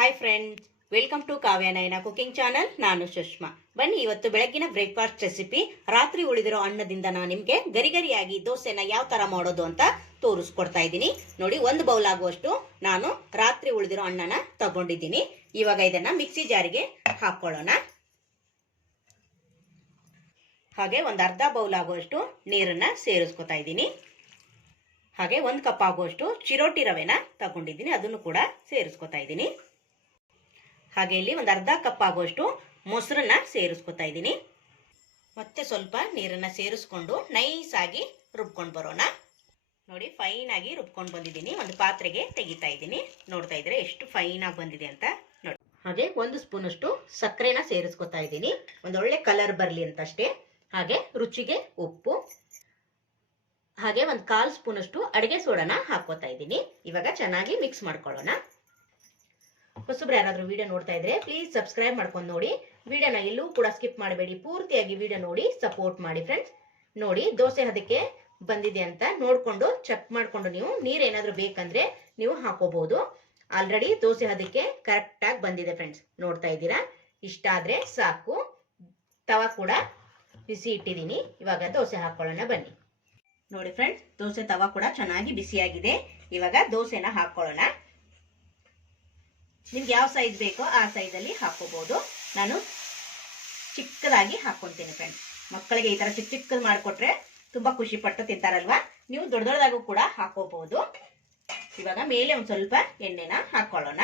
Hi friends welcome to Kavyanayana cooking channel ನಾನು ಸುಷ್ಮಾ. ಬನ್ನಿ, ಇವತ್ತು ಬೆಳಗ್ಗಿನ ಬ್ರೇಕ್ಫಾಸ್ಟ್ ರೆಸಿಪಿ ರಾತ್ರಿ ಉಳಿದಿರೋ ಅನ್ನದಿಂದ ನಾನು ನಿಮಗೆ ಗರಿಗರಿಯಾಗಿ ದೋಸೆನ ಯಾವ ತರ ಮಾಡೋದು ಅಂತ ತೋರಿಸ್ಕೊಡ್ತಾ ಇದ್ದೀನಿ. ನೋಡಿ, ಒಂದು ಬೌಲ್ ಆಗುವಷ್ಟು ನಾನು ರಾತ್ರಿ ಉಳಿದಿರೋ ಅಣ್ಣನ ತಗೊಂಡಿದ್ದೀನಿ. ಇವಾಗ ಇದನ್ನ ಮಿಕ್ಸಿ ಜಾರಿಗೆ ಹಾಕೊಳ್ಳೋಣ. ಹಾಗೆ ಒಂದು ಅರ್ಧ ಬೌಲ್ ಆಗುವಷ್ಟು ನೀರನ್ನ ಸೇರಿಸ್ಕೊತಾ ಇದ್ದೀನಿ. ಹಾಗೆ ಒಂದು ಕಪ್ ಆಗುವಷ್ಟು ಚಿರೋಟಿ ರವೆನ ತಗೊಂಡಿದ್ದೀನಿ. ಅದನ್ನು ಕೂಡ ಸೇರಿಸ್ಕೊತಾ ಇದ್ದೀನಿ. ಹಾಗೆ ಇಲ್ಲಿ ಒಂದು ಅರ್ಧ ಕಪ್ ಆಗುವಷ್ಟು ಮೊಸರನ್ನ ಸೇರಿಸ್ಕೊತಾ ಇದ್ದೀನಿ. ಮತ್ತೆ ಸ್ವಲ್ಪ ನೀರನ್ನ ಸೇರಿಸ್ಕೊಂಡು ನೈಸ್ ಆಗಿ ರುಬ್ಕೊಂಡು ಬರೋಣ. ನೋಡಿ ಫೈನ್ ಆಗಿ ರುಬ್ಕೊಂಡು ಬಂದಿದ್ದೀನಿ. ಒಂದು ಪಾತ್ರೆಗೆ ತೆಗಿತಾ ಇದ್ದೀನಿ. ನೋಡ್ತಾ ಇದ್ರೆ ಎಷ್ಟು ಫೈನ್ ಆಗಿ ಬಂದಿದೆ ಅಂತ ನೋಡಿ. ಹಾಗೆ ಒಂದು ಸ್ಪೂನ್ ಅಷ್ಟು ಸಕ್ಕರೆನ ಸೇರಿಸ್ಕೊತಾ ಇದ್ದೀನಿ. ಒಂದು ಒಳ್ಳೆ ಕಲರ್ ಬರಲಿ ಅಂತ ಅಷ್ಟೇ ಹಾಗೆ ರುಚಿಗೆ ಉಪ್ಪು. ಹಾಗೆ ಒಂದು ಕಾಲ್ ಸ್ಪೂನ್ ಅಷ್ಟು ಅಡಿಗೆ ಸೋಡಾನ ಹಾಕೋತಾ ಇದ್ದೀನಿ. ಇವಾಗ ಚೆನ್ನಾಗಿ ಮಿಕ್ಸ್ ಮಾಡ್ಕೊಳ್ಳೋಣ. ಹೊಸಬ್ರು ಯಾರಾದ್ರೂ ವಿಡಿಯೋ ನೋಡ್ತಾ ಇದ್ರೆ ಪ್ಲೀಸ್ ಸಬ್ಸ್ಕ್ರೈಬ್ ಮಾಡ್ಕೊಂಡು ನೋಡಿ. ವಿಡಿಯೋನ ಎಲ್ಲೂ ಕೂಡ ಸ್ಕಿಪ್ ಮಾಡಬೇಡಿ. ಪೂರ್ತಿಯಾಗಿ ವಿಡಿಯೋ ನೋಡಿ ಸಪೋರ್ಟ್ ಮಾಡಿ ಫ್ರೆಂಡ್ಸ್ ನೋಡಿ, ದೋಸೆ ಅದಕ್ಕೆ ಬಂದಿದೆ ಅಂತ ನೋಡ್ಕೊಂಡು ಚೆಕ್ ಮಾಡ್ಕೊಂಡು ನೀವು ನೀರ್ ಏನಾದರೂ ಬೇಕಂದ್ರೆ ನೀವು ಹಾಕೋಬಹುದು ಆಲ್ರೆಡಿ ದೋಸೆ ಅದಕ್ಕೆ ಕರೆಕ್ಟಾಗಿ ಬಂದಿದೆ ಫ್ರೆಂಡ್ಸ್ ನೋಡ್ತಾ ಇದ್ದೀರಾ? ಇಷ್ಟ ಆದ್ರೆ ಸಾಕು. ತವ ಕೂಡ ಬಿಸಿ ಇಟ್ಟಿದ್ದೀನಿ. ಇವಾಗ ದೋಸೆ ಹಾಕೊಳ್ಳೋಣ ಬನ್ನಿ. ನೋಡಿ ಫ್ರೆಂಡ್ಸ್ ದೋಸೆ ತವ ಕೂಡ ಚೆನ್ನಾಗಿ ಬಿಸಿಯಾಗಿದೆ. ಇವಾಗ ದೋಸೆನ ಹಾಕೊಳ್ಳೋಣ. ನಿಮ್ಗೆ ಯಾವ ಸೈಜ್ ಬೇಕೋ ಆ ಸೈಜಲ್ಲಿ ಹಾಕೋಬಹುದು ನಾನು ಚಿಕ್ಕದಾಗಿ ಹಾಕೊಂತೀನಿ ಫ್ರೆಂಡ್ಸ್ ಮಕ್ಕಳಿಗೆ ಈ ತರ ಚಿಕ್ಕ ಚಿಕ್ಕದು ಮಾಡಿಕೊಟ್ರೆ ತುಂಬಾ ಖುಷಿ ಪಟ್ಟು ತಿಂತಾರಲ್ವಾ? ನೀವು ದೊಡ್ಡ ದೊಡ್ಡದಾಗೂ ಕೂಡ ಹಾಕೋಬಹುದು ಇವಾಗ ಮೇಲೆ ಒಂದು ಸ್ವಲ್ಪ ಎಣ್ಣೆನ ಹಾಕೊಳ್ಳೋಣ.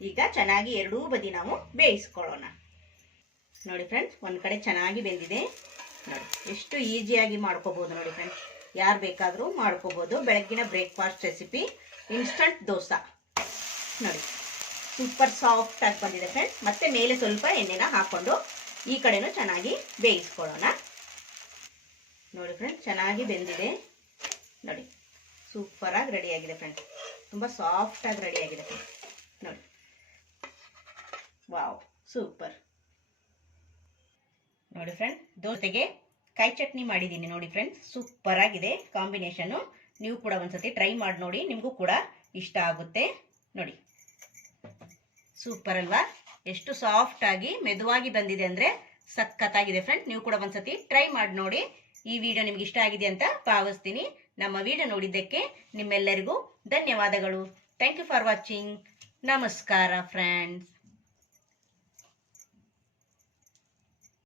ಈಗ ಚೆನ್ನಾಗಿ ಎರಡೂ ಬದಿ ನಾವು ಬೇಯಿಸ್ಕೊಳ್ಳೋಣ. ನೋಡಿ ಫ್ರೆಂಡ್ಸ್ ಒಂದ್ ಕಡೆ ಚೆನ್ನಾಗಿ ಬೆಂದಿದೆ. ನೋಡಿ, ಎಷ್ಟು ಈಸಿಯಾಗಿ ಮಾಡ್ಕೋಬಹುದು ನೋಡಿ ಫ್ರೆಂಡ್ಸ್ ಯಾರು ಬೇಕಾದರೂ ಮಾಡ್ಕೋಬಹುದು ಬೆಳಗ್ಗಿನ ಬ್ರೇಕ್ಫಾಸ್ಟ್ ರೆಸಿಪಿ ಇನ್ಸ್ಟಂಟ್ ದೋಸಾ. ನೋಡಿ ಸೂಪರ್ ಸಾಫ್ಟ್ ಆಗಿ ಬಂದಿದೆ ಫ್ರೆಂಡ್ಸ್ ಮತ್ತೆ ಮೇಲೆ ಸ್ವಲ್ಪ ಎಣ್ಣೆನ ಹಾಕೊಂಡು ಈ ಕಡೆನೂ ಚೆನ್ನಾಗಿ ಬೇಯಿಸ್ಕೊಳ್ಳೋಣ. ನೋಡಿ ಫ್ರೆಂಡ್ಸ್ ಚೆನ್ನಾಗಿ ಬೆಂದಿದೆ. ನೋಡಿ ಸೂಪರ್ ಆಗಿ ರೆಡಿ ಆಗಿದೆ ಫ್ರೆಂಡ್ಸ್ ತುಂಬಾ ಸಾಫ್ಟ್ ಆಗಿ ರೆಡಿ ಆಗಿದೆ ಫ್ರೆಂಡ್ಸ್ ನೋಡಿ. ವಾವ್ ಸೂಪರ್ ನೋಡಿ ಫ್ರೆಂಡ್ಸ್ ದೋಸೆಗೆ ಕಾಯಿ ಚಟ್ನಿ ಮಾಡಿದ್ದೀನಿ ನೋಡಿ ಫ್ರೆಂಡ್ಸ್ ಸೂಪರ್ ಆಗಿದೆ ಕಾಂಬಿನೇಷನ್ನು ನೀವು ಕೂಡ ಒಂದ್ಸತಿ ಟ್ರೈ ಮಾಡಿ ನೋಡಿ, ನಿಮಗೂ ಕೂಡ ಇಷ್ಟ ಆಗುತ್ತೆ. ನೋಡಿ. ಸೂಪರ್ ಅಲ್ವಾ? ಎಷ್ಟು ಸಾಫ್ಟ್ ಆಗಿ ಮೆದುವಾಗಿ ಬಂದಿದೆ ಅಂದ್ರೆ ಸಖತ್ತಾಗಿದೆ ಫ್ರೆಂಡ್ ನೀವು ಕೂಡ ಒಂದ್ಸತಿ ಟ್ರೈ ಮಾಡಿ ನೋಡಿ. ಈ ವಿಡಿಯೋ ನಿಮ್ಗೆ ಇಷ್ಟ ಆಗಿದೆ ಅಂತ ಭಾವಿಸ್ತೀನಿ. ನಮ್ಮ ವಿಡಿಯೋ ನೋಡಿದ್ದಕ್ಕೆ ನಿಮ್ಮೆಲ್ಲರಿಗೂ ಧನ್ಯವಾದಗಳು. ಥ್ಯಾಂಕ್ ಯು ಫಾರ್ ವಾಚಿಂಗ್ ನಮಸ್ಕಾರ ಫ್ರೆಂಡ್ಸ್